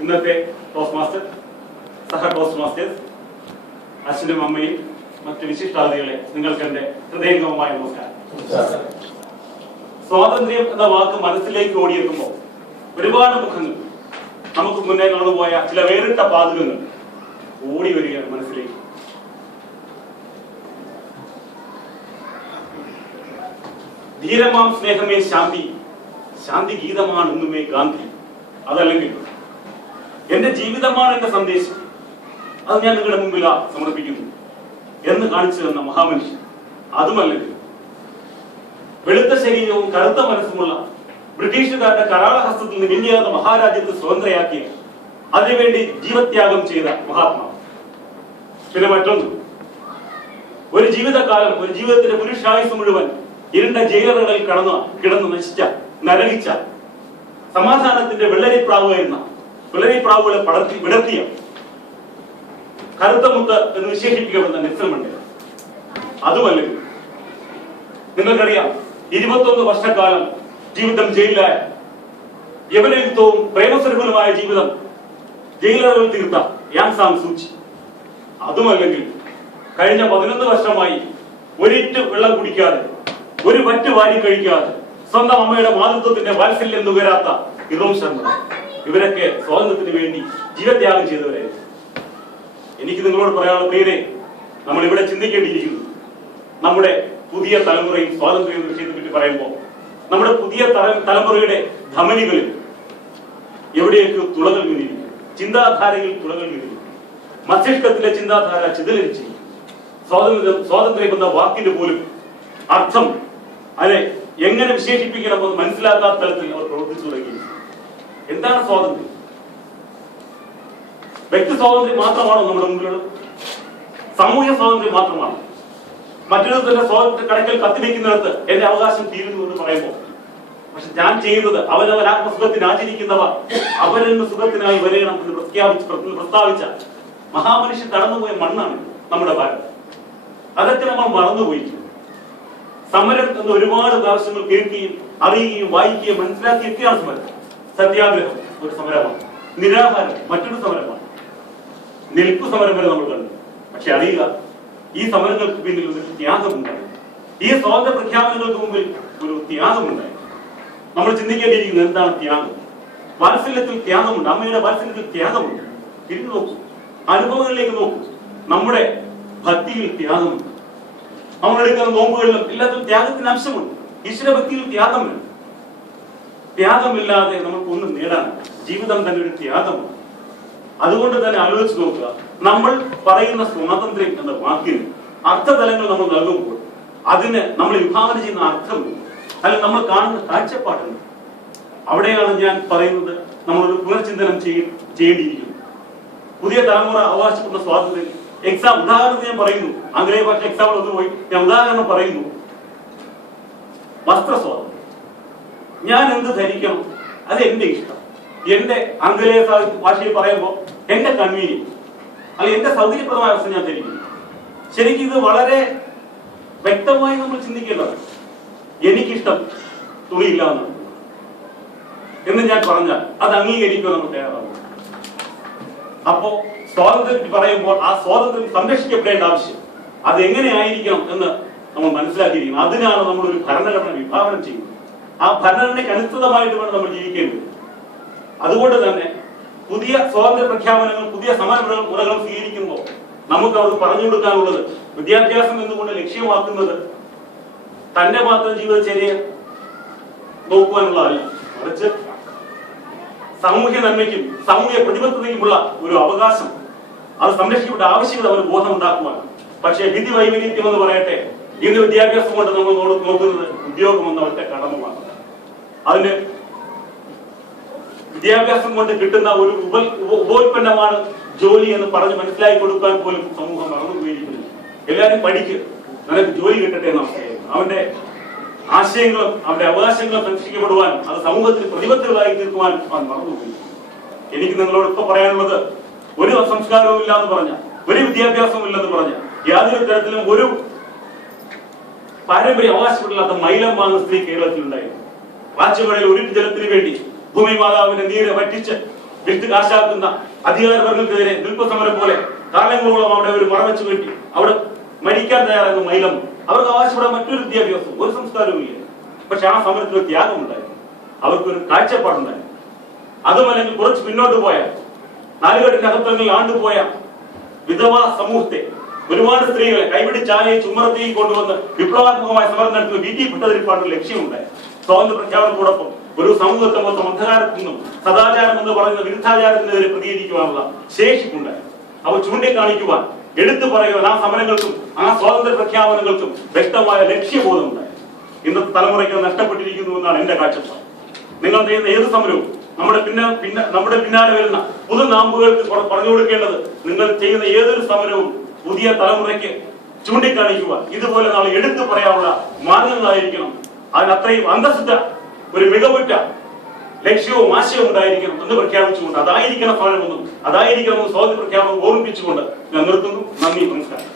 ഇന്നത്തെ toast master, സഹ toast masters, അച്ഛനും അമ്മയും മറ്റു വിശിഷ്ടാതിഥികളെ, നിങ്ങൾക്ക് എന്റെ ഹൃദയംഗമമായ നമസ്കാരം. സ്വാതന്ത്ര്യം എന്ന വാക്ക് മനസ്സിലേക്ക് ഓടിയെത്തുമ്പോൾ ഒരുപാട് മുഖങ്ങൾ, നമുക്ക് മുന്നേ കടന്നുപോയ ചില വേറിട്ട പാതകങ്ങൾ ഓടി വരികയാണ് മനസ്സിലേക്ക്. ധീരമാം സ്നേഹമേ ശാന്തി, ശാന്തി ഗീതമാണ് എന്നുമേ ഗാന്ധി. അതല്ലെങ്കിൽ എന്റെ ജീവിതമാണ് എന്റെ സന്ദേശം, അത് ഞാൻ നിങ്ങളുടെ മുമ്പിൽ സമർപ്പിക്കുന്നു എന്ന് കാണിച്ചു തന്ന മഹാമനുഷ്യൻ. അതുമല്ലെങ്കിൽ വെളുത്ത ശരീരവും കറുത്ത മനസ്സുമുള്ള ബ്രിട്ടീഷുകാരുടെ കരാളഹസ്തത്തിൽ നിന്ന് ഇന്ത്യ എന്ന മഹാരാജ്യത്ത് സ്വതന്ത്രയാക്കിയ, അതിനുവേണ്ടി ജീവത്യാഗം ചെയ്ത മഹാത്മാ. പിന്നെ മറ്റൊന്ന്, ഒരു ജീവിതകാലം, ഒരു ജീവിതത്തിന്റെ പുരുഷായുസ് മുഴുവൻ ഇരുണ്ട ജയിലറുകളിൽ കിടന്ന് നശിച്ച, നരകിച്ച, സമാധാനത്തിന്റെ വെള്ളരിപ്രാവുകളെ വിടർത്തിയ കറുത്ത മുത്ത് എന്ന് വിശേഷിപ്പിക്കപ്പെടുന്ന നെൽസൺ മണ്ടേല. അതുമല്ലെങ്കിൽ നിങ്ങൾക്കറിയാം, 21 വർഷക്കാലം ജീവിതം ജയിലിലായ, യവനയുക്തവും പ്രേമസുരഭുലമായ ജീവിതം ജയിലറുകൾ തീർത്ത യാങ് സാങ് സൂചി. അതുമല്ലെങ്കിൽ കഴിഞ്ഞ 11 വർഷമായി ഒരിറ്റ് വെള്ളം കുടിക്കാതെ, ഒരു വറ്റ് വാരി കഴിക്കാതെ, സ്വന്തം അമ്മയുടെ മാതൃത്വത്തിന്റെ വാത്സല്യം നുകരാത്ത ഇറോം ശർമ്മ. ഇവരൊക്കെ സ്വാതന്ത്ര്യത്തിന് വേണ്ടി ജീവത്യാഗം ചെയ്തവരായിരുന്നു. എനിക്ക് നിങ്ങളോട് പറയാനുള്ള പ്രിയരെ, നമ്മൾ ഇവിടെ ചിന്തിക്കേണ്ടിയിരിക്കുന്നു. നമ്മുടെ പുതിയ തലമുറയിൽ സ്വാതന്ത്ര്യ വിഷയത്തെ പറ്റി പറയുമ്പോൾ നമ്മുടെ പുതിയ തലമുറയുടെ ധമനികളിൽ എവിടെയൊക്കെ തുളകൾ വീണിരിക്കും, ചിന്താധാരയിൽ തുളകൾ വീണിരിക്കും, മസ്തിഷ്കത്തിലെ ചിന്താധാര ചിതലരിച്ചിരിക്കും. സ്വാതന്ത്ര്യം എന്ന വാക്കിന്റെ പോലും അർത്ഥം അല്ലെ എങ്ങനെ വിശേഷിപ്പിക്കണമെന്ന് മനസ്സിലാക്കാത്ത തലത്തിൽ അവർ പ്രവർത്തിച്ചു തുടങ്ങി. എന്താണ് സ്വാതന്ത്ര്യം? വ്യക്തി സ്വാതന്ത്ര്യം മാത്രമാണോ നമ്മുടെ മുമ്പിലുള്ളത്? സാമൂഹ്യ സ്വാതന്ത്ര്യം മാത്രമാണ്? മറ്റൊരു തന്നെ സ്വാതന്ത്ര്യ കടക്കൽ കത്തിവെക്കുന്നിടത്ത് എന്റെ അവകാശം തീരുന്നു എന്ന് പറയുമ്പോൾ, പക്ഷെ ഞാൻ ചെയ്യുന്നത് അവനവൻ ആത്മസുഖത്തിന് ആചരിക്കുന്നവ അവരെന്ന് സുഖത്തിനായി വരയണം എന്ന് പ്രസ്താവിച്ച മഹാമനുഷ്യൻ കടന്നുപോയ മണ്ണാണ് നമ്മുടെ ഭാരതം. അതൊക്കെ നമ്മൾ മറന്നുപോയിരിക്കും. സമരം എന്ന് ഒരുപാട് പ്രാവശ്യങ്ങൾ കേൾക്കുകയും അറിയുകയും വായിക്കുകയും മനസ്സിലാക്കിയൊക്കെയാണ് സമരം. സത്യാഗ്രഹം ഒരു സമരമാണ്, നിരാഹാരം മറ്റൊരു സമരമാണ്, നിൽപ്പു സമരം വരെ നമ്മൾ കണ്ടു. പക്ഷെ അറിയുക, ഈ സമരങ്ങൾക്ക് പിന്നിൽ ഒരു ത്യാഗമുണ്ടായി. ഈ സ്വാതന്ത്ര്യ പ്രഖ്യാപനങ്ങൾക്ക് മുമ്പിൽ ഒരു ത്യാഗമുണ്ടായി. നമ്മൾ ചിന്തിക്കേണ്ടിയിരിക്കുന്നത് എന്താണ് ത്യാഗം? വാത്സല്യത്തിൽ ത്യാഗമുണ്ട്, അമ്മയുടെ വാത്സല്യത്തിൽ ത്യാഗമുണ്ട്. തിരിഞ്ഞു നോക്കൂ, അനുഭവങ്ങളിലേക്ക് നോക്കൂ. നമ്മുടെ ഭക്തിയിൽ ത്യാഗമുണ്ട്, നമ്മളെടുക്കുന്ന നോമ്പുകളിലും എല്ലാത്തിലും ത്യാഗത്തിന് അംശമുണ്ട്. ഈശ്വരഭക്തിയിൽ ത്യാഗമുണ്ട്. ത്യാഗമില്ലാതെ നമുക്കൊന്നും നേടാനാണ്. ജീവിതം തന്നെ ഒരു ത്യാഗമാണ്. അതുകൊണ്ട് തന്നെ ആലോചിച്ച് നോക്കുക, നമ്മൾ പറയുന്ന സ്വാതന്ത്ര്യം എന്ന വാക്കിന് അർത്ഥതലങ്ങൾ നമ്മൾ നൽകുമ്പോൾ അതിന് നമ്മൾ വിഭാവന ചെയ്യുന്ന അർത്ഥമുണ്ട്, അല്ലെങ്കിൽ നമ്മൾ കാണുന്ന കാഴ്ചപ്പാടുണ്ട്. അവിടെയാണ് ഞാൻ പറയുന്നത് നമ്മളൊരു പുനർചിന്തനം ചെയ്യേണ്ടിയിരിക്കുന്നു. പുതിയ തലമുറ അവകാശപ്പെടുന്ന സ്വാതന്ത്ര്യം, എക്സാം ഉദാഹരണത്തിന് ഞാൻ പറയുന്നു, ആംഗലേയ ഭാഷ എക്സാമ്പിൾ ഒന്ന് പോയി ഞാൻ ഉദാഹരണം പറയുന്നു. വസ്ത്ര സ്വാതന്ത്ര്യം, ഞാൻ എന്ത് ധരിക്കണം അത് എന്റെ ഇഷ്ടം. എന്റെ ആംഗലേയ ഭാഷയിൽ പറയുമ്പോൾ എന്റെ കൺവീനിയൻസ് അല്ലെങ്കിൽ എന്റെ സൗകര്യപ്രദമായ അവസ്ഥ ഞാൻ ധരിക്കുന്നു. ശരിക്കും ഇത് വളരെ വ്യക്തമായി നമ്മൾ ചിന്തിക്കേണ്ടതാണ്. എനിക്കിഷ്ടം തുണിയില്ല എന്ന് ഞാൻ പറഞ്ഞാൽ അത് അംഗീകരിക്കുവാൻ നമ്മൾ തയ്യാറാകും. അപ്പോ സ്വാതന്ത്ര്യം പറയുമ്പോൾ ആ സ്വാതന്ത്ര്യം സംരക്ഷിക്കപ്പെടേണ്ട ആവശ്യം അത് എങ്ങനെയായിരിക്കണം എന്ന് നമ്മൾ മനസ്സിലാക്കിയിരിക്കണം. അതിനാണ് നമ്മൾ ഒരു ഭരണഘടന വിഭാവനം ചെയ്യുന്നത്. ആ ഭരണഘടനയ്ക്ക് അനുസൃതമായിട്ട് വേണം നമ്മൾ ജീവിക്കേണ്ടത്. അതുകൊണ്ട് തന്നെ പുതിയ സ്വാതന്ത്ര്യ പ്രഖ്യാപനങ്ങൾ, പുതിയ സമരമുറകൾ സ്വീകരിക്കുമ്പോൾ നമുക്ക് അവർക്ക് പറഞ്ഞു കൊടുക്കാനുള്ളത്, വിദ്യാഭ്യാസം എന്നുകൊണ്ട് ലക്ഷ്യമാക്കുന്നത് തന്റെ മാത്രം ജീവിതചര്യ നോക്കുവാനുള്ളതല്ല, മറിച്ച് സാമൂഹ്യ നന്മയ്ക്കും സാമൂഹ്യ പ്രതിബദ്ധതയ്ക്കുമുള്ള ഒരു അവകാശം, അത് സംരക്ഷിക്കേണ്ട ആവശ്യകത അവർ ബോധമുണ്ടാക്കുവാണ്. പക്ഷേ വിധി വൈപരീത്യം എന്ന് പറയട്ടെ, ഇന്ന് വിദ്യാഭ്യാസം കൊണ്ട് നമ്മൾ നോക്കുന്നത് ഉദ്യോഗം എന്ന ഒറ്റ കടമമാണ്. അതിന് വിദ്യാഭ്യാസം കൊണ്ട് കിട്ടുന്ന ഒരു ഉപോൽപ്പന്നമാണ് ജോലി എന്ന് പറഞ്ഞ് മനസ്സിലാക്കി കൊടുക്കാൻ പോലും സമൂഹം മറന്നുപോയിരിക്കുന്നു. എല്ലാവരും പഠിക്കും, നിനക്ക് ജോലി കിട്ടട്ടെ എന്ന അവസ്ഥയായിരുന്നു. അവന്റെ ആശയങ്ങളും അവന്റെ അവകാശങ്ങളും സംരക്ഷിക്കപ്പെടുവാനും അത് സമൂഹത്തിൽ പ്രതിബദ്ധതകളായി തീർക്കുവാനും അവൻ മറന്നുപോയി. എനിക്ക് നിങ്ങളോട് ഇപ്പൊ പറയാനുള്ളത്, ഒരു സംസ്കാരവും ഇല്ലാന്ന് പറഞ്ഞ, ഒരു വിദ്യാഭ്യാസവും ഇല്ലെന്ന് പറഞ്ഞ, യാതൊരു തരത്തിലും ഒരു പാരമ്പര്യം അവകാശപ്പെടില്ലാത്ത മൈലം വാങ്ങുന്ന സ്ത്രീ കേരളത്തിൽ ഉണ്ടായിരുന്നു. വാച്ചുകളിൽ ഒരു ജലത്തിന് വേണ്ടി ഭൂമി മാതാവിന്റെ നീര് വറ്റിച്ച് വിട്ട് കാശാക്കുന്ന അധികാരവർഗങ്ങൾക്കെതിരെ നിൽപ്പ് സമരം പോലെ കാലങ്ങളോളം അവിടെ ഒരു മറവച്ചു കെട്ടി അവിടെ മരിക്കാൻ തയ്യാറാകുന്ന മൈലം അവർക്ക് ആവശ്യപ്പെടാൻ മറ്റൊരു വിദ്യാഭ്യാസം ഒരു സംസ്കാരവും ഇല്ല. പക്ഷെ ആ സമരത്തിൽ ഒരു ത്യാഗമുണ്ടായിരുന്നു, അവർക്കൊരു കാഴ്ചപ്പാടുണ്ടായിരുന്നു. അതുമല്ലെങ്കിൽ കുറച്ച് മുന്നോട്ട് പോയ നാലുകെട്ടിന്റെ അകത്തങ്ങളിൽ ആണ്ടുപോയ വിധവാ സമൂഹത്തെ ഒരുപാട് സ്ത്രീകളെ കൈപിടിച്ചാലയെ ചുമർത്തേക്ക് കൊണ്ടുവന്ന് വിപ്ലവാത്മകമായ സമരം നടത്തുന്ന VT ഭട്ടതിരിപ്പാട് ലക്ഷ്യമുണ്ടായി. സ്വാതന്ത്ര്യ പ്രഖ്യാപനത്തോടൊപ്പം ഒരു സമൂഹത്തെ മൊത്തം അന്ധകാരത്തിൽ നിന്നും സദാചാരം എന്ന് പറയുന്ന വിരുദ്ധാചാരത്തിനെതിരെ പ്രതികരിക്കുവാനുള്ള ശേഷിപ്പുണ്ടായി. അവ ചൂണ്ടിക്കാണിക്കുവാൻ, എടുത്തു പറയുവാൻ ആ സമരങ്ങൾക്കും ആ സ്വാതന്ത്ര്യ പ്രഖ്യാപനങ്ങൾക്കും വ്യക്തമായ ലക്ഷ്യബോധമുണ്ടായി. ഇന്നത്തെ തലമുറയ്ക്ക് നഷ്ടപ്പെട്ടിരിക്കുന്നു എന്നാണ് എന്റെ കാഴ്ചപ്പാട്. നിങ്ങൾ ചെയ്യുന്ന ഏത് സമരവും നമ്മുടെ പിന്നാലെ വരുന്ന പുതുനാമ്പുകൾക്ക് പറഞ്ഞു കൊടുക്കേണ്ടത്, നിങ്ങൾ ചെയ്യുന്ന ഏതൊരു സമരവും പുതിയ തലമുറയ്ക്ക് ചൂണ്ടിക്കാണിക്കുവാൻ ഇതുപോലെ നാളെ എടുത്തു പറയാനുള്ള മാർഗങ്ങളായിരിക്കണം. അതിനത്രയും അന്തസ്സിട്ട ഒരു മികവുറ്റ ലക്ഷ്യവും ആശയവും ഉണ്ടായിരിക്കണം എന്ന് പ്രഖ്യാപിച്ചുകൊണ്ട് അതായിരിക്കണം സമരമെന്നും അതായിരിക്കണം സ്വാതന്ത്ര്യ പ്രഖ്യാപനം ഓർമ്മിപ്പിച്ചുകൊണ്ട് ഞാൻ നിർത്തുന്നു. നന്ദി, നമസ്കാരം.